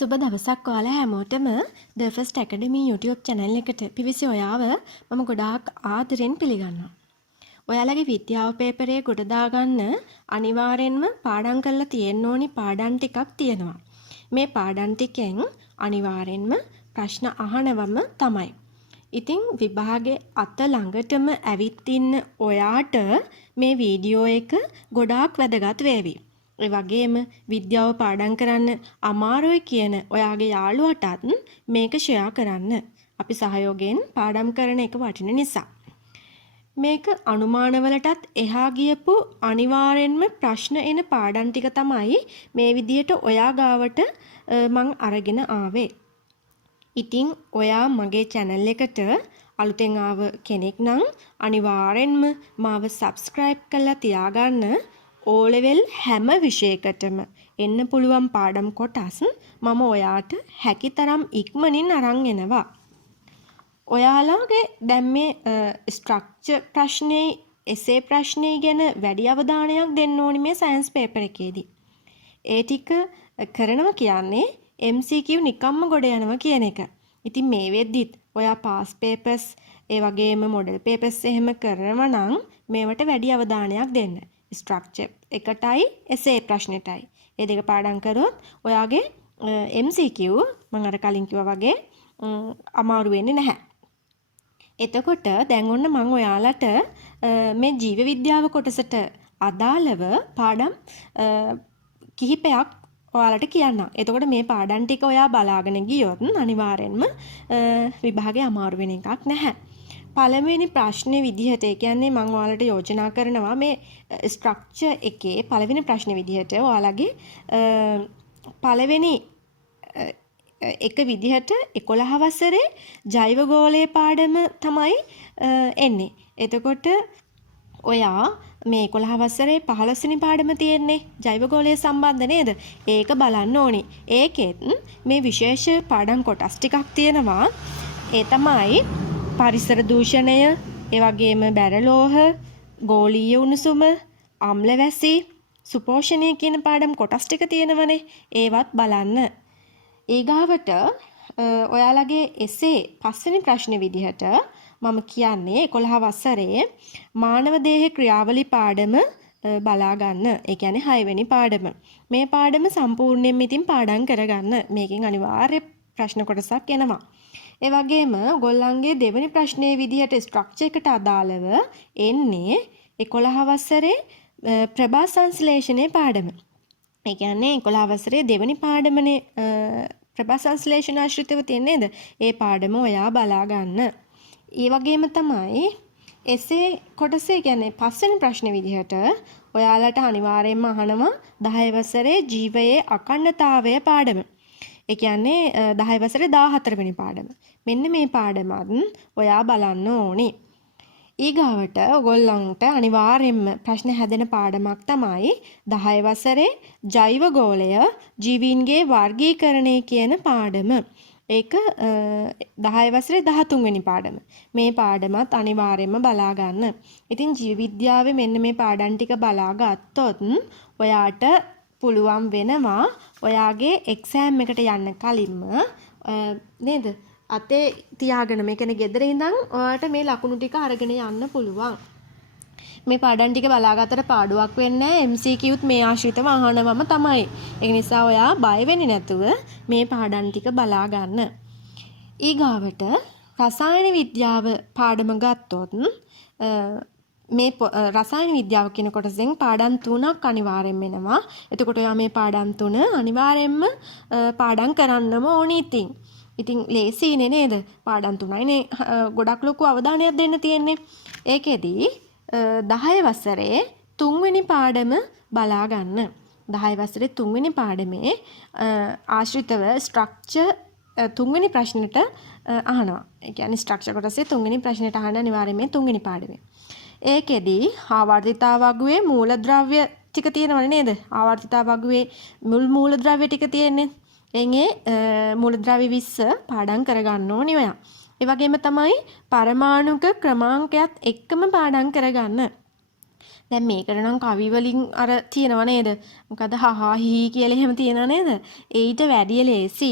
සුබ දවසක් ඔයාලා හැමෝටම The First Academy YouTube channel එකට පිවිසි ඔයාව මම ගොඩාක් ආදරෙන් පිළිගන්නවා. ඔයාලගේ විද්‍යාව පේපරේ ගොඩ දාගන්න අනිවාර්යෙන්ම පාඩම් කරලා තියෙන්න ඕනි පාඩම් ටිකක් තියෙනවා. මේ පාඩම් ටිකෙන් අනිවාර්යෙන්ම ප්‍රශ්න අහනවම තමයි. ඉතින් විභාගේ අත ළඟටම ඇවිත් ඉන්න ඔයාට මේ වීඩියෝ එක ගොඩාක් වැදගත් වේවි. ඒ වගේම විද්‍යාව පාඩම් කරන්න අමාරුයි කියන ඔයාගේ යාළුවටත් මේක ෂෙයා කරන්න. අපි සහයෝගයෙන් පාඩම් කරන එක වටින නිසා. මේක අනුමානවලටත් එහා ගියපු අනිවාර්යෙන්ම ප්‍රශ්න එන පාඩම් ටික තමයි මේ විදියට ඔයා ගාවට මං අරගෙන ආවේ. ඉතින් ඔයා මගේ channel එකට අලුතෙන් ආව කෙනෙක් නම් අනිවාර්යෙන්ම මාව subscribe කරලා තියාගන්න. O level හැම විෂයකටම එන්න පුළුවන් පාඩම් කොටස් මම ඔයාට හැකිතරම් ඉක්මනින් අරන් එනවා. ඔයාලගේ දැන් මේ ස්ට්‍රක්චර් ප්‍රශ්නේ එසේ ප්‍රශ්නේ ගැන වැඩි අවධානයක් දෙන්න ඕනි මේ සයන්ස් පේපර් එකේදී. ඒ ටික කරනවා කියන්නේ MCQ නිකම්ම ගොඩ යනවා කියන එක. ඉතින් මේ වෙද්දිත් ඔයා පාස් පේපර්ස් ඒ වගේම මොඩල් පේපර්ස් එහෙම කරනවා නම් මේවට වැඩි අවධානයක් දෙන්න. ස්ට්‍රක්චර් එකටයි එසේ ප්‍රශ්නෙටයි. ඒ දෙක පාඩම් කරොත් ඔයාගේ MCQ මම අර කලින් කිව්වා වගේ අමාරු වෙන්නේ නැහැ. එතකොට දැන් ඔන්න මම ඔයාලට මේ ජීව විද්‍යාව කොටසට අදාළව පාඩම් කිහිපයක් ඔයාලට කියන්නම්. එතකොට මේ පාඩම් ටික ඔයා බලාගෙන ගියොත් අනිවාර්යෙන්ම විභාගේ අමාරු වෙන එකක් නැහැ. පළවෙනි ප්‍රශ්නේ විදිහට ඒ කියන්නේ මම ඔයාලට යෝජනා කරනවා මේ ස්ට්‍රක්චර් එකේ පළවෙනි ප්‍රශ්නේ විදිහට ඔයාලගේ පළවෙනි එක විදිහට 11 වසරේ ජෛව ගෝලයේ පාඩම තමයි එන්නේ. එතකොට ඔයා මේ 11 වසරේ 15 වෙනි පාඩම තියෙන්නේ ජෛව ගෝලයේ සම්බන්ධ නේද? ඒක බලන්න ඕනි. ඒකෙත් මේ විශේෂ පාඩම් කොටස් ටිකක් තියෙනවා. ඒ තමයි පරිසර දූෂණය, ඒ වගේම බැරලෝහ, ගෝලීය උණුසුම, අම්ල වැසි, සුපෝෂණය කියන පාඩම් කොටස් ටික තියෙනවනේ. ඒවත් බලන්න. ඊගාවට ඔයාලගේ එසේ පස්වෙනි ප්‍රශ්නේ විදිහට මම කියන්නේ 11 වසරේ මානව දේහ ක්‍රියාවලි පාඩම බලා ගන්න. ඒ කියන්නේ 6 වෙනි පාඩම. මේ පාඩම සම්පූර්ණයෙන්ම ඉතින් පාඩම් කරගන්න. මේකෙන් අනිවාර්ය ප්‍රශ්න කොටසක් එනවා. ඒ වගේම ඔයගොල්ලන්ගේ දෙවෙනි ප්‍රශ්නයේ විදිහට ස්ට්‍රක්චර් එකට අදාළව එන්නේ 11 වසරේ ප්‍රභා සංශ්ලේෂණයේ පාඩම. ඒ කියන්නේ 11 වසරේ දෙවෙනි පාඩමනේ ප්‍රභා සංශ්ලේෂණ ආශ්‍රිතව තියෙන්නේ නේද? ඒ පාඩම ඔයා බලා ගන්න. ඒ වගේම තමයි එසේ කොටසේ කියන්නේ පස්වෙනි ප්‍රශ්නේ විදිහට ඔයාලට අනිවාර්යයෙන්ම අහනවා 10 වසරේ ජීවයේ අඛණ්ඩතාවය පාඩම. ඒ කියන්නේ 10 වසරේ 14 වෙනි පාඩම. මෙන්න මේ පාඩමත් ඔයා බලන්න ඕනි. ඊගාවට ඔයගොල්ලන්ට අනිවාර්යයෙන්ම ප්‍රශ්න හැදෙන පාඩමක් තමයි 10 වසරේ ජෛව ගෝලය ජීවීන්ගේ වර්ගීකරණය කියන පාඩම. ඒක 10 වසරේ 13 වෙනි පාඩම. මේ පාඩමත් අනිවාර්යයෙන්ම බලා ගන්න. ඉතින් ජීව විද්‍යාවේ මෙන්න මේ පාඩම් ටික බලා ගත්තොත් ඔයාට පුළුවන් වෙනවා ඔයාගේ එක්සෑම් එකට යන්න කලින්ම නේද? අතේ තියාගෙන මේ කියන්නේ ගෙදර ඉඳන් ඔයාට මේ ලකුණු ටික අරගෙන යන්න පුළුවන්. මේ පාඩම් ටික බලාගත්තට පාඩුවක් වෙන්නේ නැහැ. MCQත් මේ ආශ්‍රිතව අහනවම තමයි. ඒ නිසා ඔයා බය වෙන්නේ නැතුව මේ පාඩම් ටික බලා ගන්න. ඊගාවට රසායන විද්‍යාව පාඩම ගත්තොත් මේ රසායන විද්‍යාව කියන කොටසෙන් පාඩම් 3ක් අනිවාර්යෙන් වෙනවා. එතකොට ඔයා මේ පාඩම් 3 අනිවාර්යෙන්ම පාඩම් කරන්නම ඕනි ඉතින් ලේසියිනේ නේද? පාඩම් 3යිනේ ගොඩක් ලොකු අවධානයක් දෙන්න තියෙන්නේ. ඒකෙදී 10 වසරේ 3 වෙනි පාඩම බලා ගන්න. 10 වසරේ 3 වෙනි පාඩමේ ආශ්‍රිතව ස්ට්‍රක්චර් 3 වෙනි ප්‍රශ්නෙට අහනවා. ඒ කියන්නේ ස්ට්‍රක්චර් කොටසේ 3 වෙනි ප්‍රශ්නෙට අහන්න අනිවාර්යයෙන්ම 3 වෙනි පාඩමේ. ඒකෙදී ආවර්තිතා වගුවේ මූලද්‍රව්‍ය ටික තියෙනවනේ නේද? ආවර්තිතා වගුවේ මුල් මූලද්‍රව්‍ය ටික තියෙන්නේ. එන්නේ මූලද්‍රව්‍ය 20 පාඩම් කරගන්න ඕනි ඔයා. ඒ වගේම තමයි පරමාණුක ක්‍රමාංකයත් එක්කම පාඩම් කරගන්න. දැන් මේකට නම් කවි වලින් අර තියෙනව නේද? මොකද හහා හී කියලා එහෙම තියෙනව නේද? ඊට වැඩිය ලේසි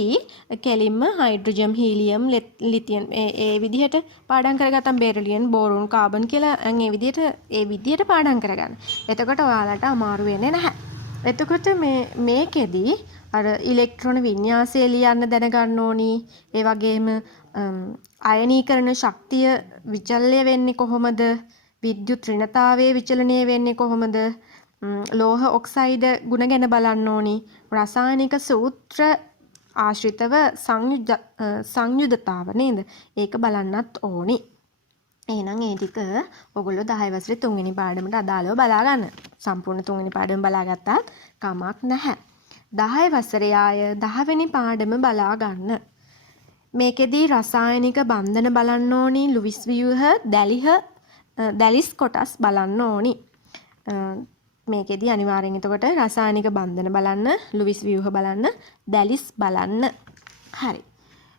කෙලින්ම හයිඩ්‍රජන් හීලියම් ලිතියම් ඒ විදිහට පාඩම් කරගත්තම් බෙරිලියම් බෝරෝන් කාබන් කියලා ඒ විදිහට පාඩම් කරගන්න. එතකොට ඔයාලට අමාරු වෙන්නේ නැහැ. එතකොට මේකෙදි අර ඉලෙක්ට්‍රෝන වින්‍යාසය ලියන්න දැනගන්න ඕනි. ඒ වගේම අයනීකරණ ශක්තිය විචල්‍ය වෙන්නේ කොහොමද? විද්‍යුත් ඍණතාවයේ විචලනය වෙන්නේ කොහොමද? ලෝහ ඔක්සයිඩ් ගුණ ගැන බලන්න ඕනි. රසායනික සූත්‍ර ආශ්‍රිතව සංයුදතාව නේද? ඒක බලන්නත් ඕනි. එහෙනම් ඒ ටික ඔයගොල්ලෝ 10 වසරේ 3 වෙනි පාඩමට අදාළව බලා ගන්න. සම්පූර්ණ 3 වෙනි පාඩම බලාගත්තත් කමක් නැහැ. 10 වසරේ ආය 10 වෙනි පාඩම බලා ගන්න. මේකෙදී රසායනික බන්ධන බලන්න ඕනි. ලුයිස් ව්‍යුහ දැලිස් කොටස් බලන්න ඕනි. මේකෙදී අනිවාර්යෙන් එතකොට රසායනික බන්ධන බලන්න, ලුයිස් ව්‍යුහ බලන්න, දැලිස් බලන්න. හරි.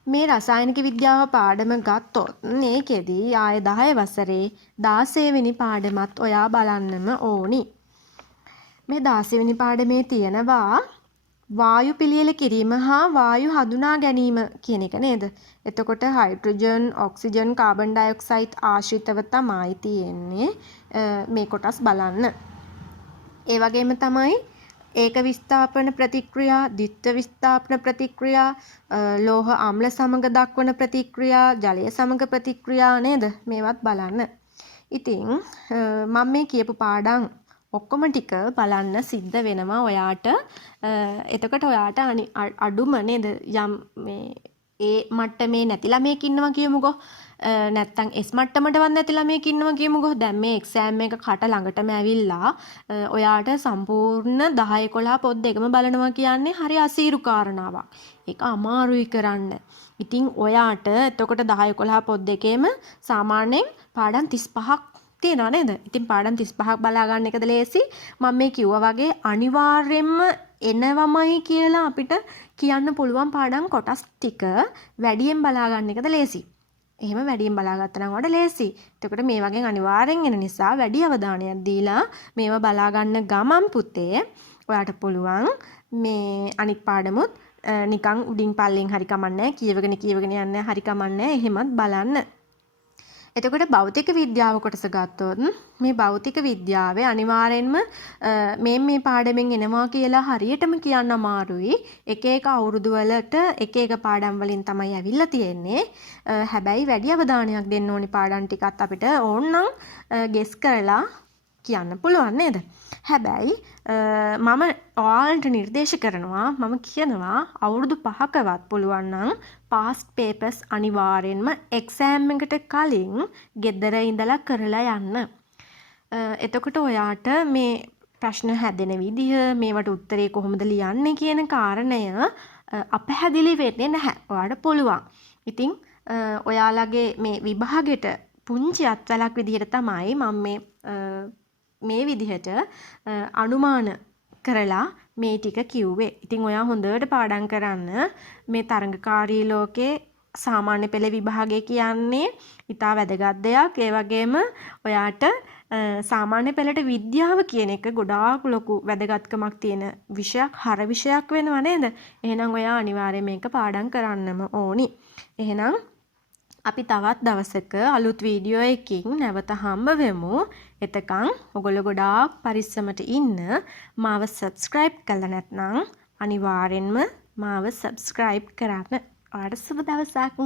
මේ රසායනික විද්‍යාව පාඩම ගත්තොත් මේකෙදී ආය 10 වසරේ 16 වෙනි පාඩමත් ඔයා බලන්නම ඕනි. මේ 16 වෙනි පාඩමේ තියෙනවා වායු පිළියෙල කිරීම හා වායු හඳුනා ගැනීම කියන එක නේද? එතකොට හයිඩ්‍රජන්, ඔක්සිජන්, කාබන් ඩයොක්සයිඩ් ආශ්‍රිතව තමයි තියෙන්නේ මේ කොටස් බලන්න. ඒ වගේම තමයි ඒක විස්ථාපන ප්‍රතික්‍රියා, ද්විත්ව විස්ථාපන ප්‍රතික්‍රියා, ලෝහ අම්ල සමග දක්වන ප්‍රතික්‍රියා, ජලය සමග ප්‍රතික්‍රියා නේද? මේවත් බලන්න. ඉතින් මම මේ කියපු පාඩම් ඔක්කොම ටික බලන්න සිද්ධ වෙනවා ඔයාට. එතකොට ඔයාට අඩුම නේද යම් මේ ඒ මට්ටමේ නැති ළමයෙක් ඉන්නවා කියමුකෝ. නැත්තම් S මට්ටමටවත් නැති ළමයෙක් ඉන්නවා කියමුකෝ. දැන් මේ එක්සෑම් එක කට ළඟටම ඇවිල්ලා ඔයාට සම්පූර්ණ 10 11 පොත් දෙකම බලනවා කියන්නේ හරි අසීරු කාරණාවක්. ඒක අමාරුයි කරන්න. ඉතින් ඔයාට එතකොට 10 11 පොත් දෙකේම සාමාන්‍යයෙන් පාඩම් 35ක් තියෙනවා නේද? ඉතින් පාඩම් 35ක් බලා ගන්න එකද ලේසි? මම මේ කිව්වා වගේ අනිවාර්යෙන්ම එනවමයි කියලා අපිට කියන්න පුළුවන් පාඩම් කොටස් ටික වැඩියෙන් බලා ගන්න එකද ලේසි? එහෙම වැඩියෙන් බලා ගත්තා නම් වඩා ලේසි. එතකොට මේ වගේ අනිවාර්යෙන් එන නිසා වැඩි අවධානයක් දීලා මේවා බලා ගන්න ගමන් පුතේ ඔයාට පුළුවන් මේ අනික් පාඩමුත් නිකන් උඩින් පල්ලෙන් හරි කමන්නේ කියවගෙන යන්න හරි කමන්නේ එහෙමත් බලන්න. එතකොට භෞතික විද්‍යාව කොටස ගත්තොත් මේ භෞතික විද්‍යාවේ අනිවාර්යෙන්ම මේ පාඩමෙන් එනවා කියලා හරියටම කියන්න අමාරුයි. එක එක අවුරුදු වලට එක එක පාඩම් වලින් තමයි ඇවිල්ලා තියෙන්නේ. හැබැයි වැඩි අවධානයක් දෙන්න ඕනි පාඩම් ටිකත් අපිට ඕනනම් ගෙස් කරලා කියන්න පුළුවන් නේද? හැබැයි මම ඔයාලට නිර්දේශ කරනවා මම කියනවා අවුරුදු 5කවත් පුළුවන් නම් past papers අනිවාර්යෙන්ම exam එකට කලින් ගෙදර ඉඳලා කරලා යන්න. එතකොට ඔයාට මේ ප්‍රශ්න හැදෙන විදිහ මේවට උත්තරේ කොහොමද ලියන්නේ කියන කාරණය අපැහැදිලි වෙන්නේ නැහැ. ඔයාට පුළුවන්. ඉතින් ඔයාලගේ මේ විභාගෙට පුංචි අත්වලක් විදිහට තමයි මම මේ විදිහට අනුමාන කරලා මේ ටික කිව්වේ. ඉතින් ඔයා හොඳට පාඩම් කරන්න. මේ තරඟකාරී ලෝකේ සාමාන්‍ය පෙළ විභාගය කියන්නේ ඉතා වැදගත් දෙයක්. ඒ වගේම ඔයාට සාමාන්‍ය පෙළට විද්‍යාව කියන එක ගොඩාක් ලොකු වැදගත්කමක් තියෙන විෂයක්, හර විෂයක් වෙනවා නේද? එහෙනම් ඔයා අනිවාර්යයෙන් මේක පාඩම් කරන්නම ඕනි. එහෙනම් අපි තවත් දවසක අලුත් වීඩියෝ එකකින් නැවත හම්බ වෙමු. එතකන් ඔයගොල්ලෝ ගොඩාක් පරිස්සමට ඉන්න. මාව subscribe කරලා නැත්නම් අනිවාර්යෙන්ම මාව subscribe කරන්න. ඔයාලට සුබ දවසක්.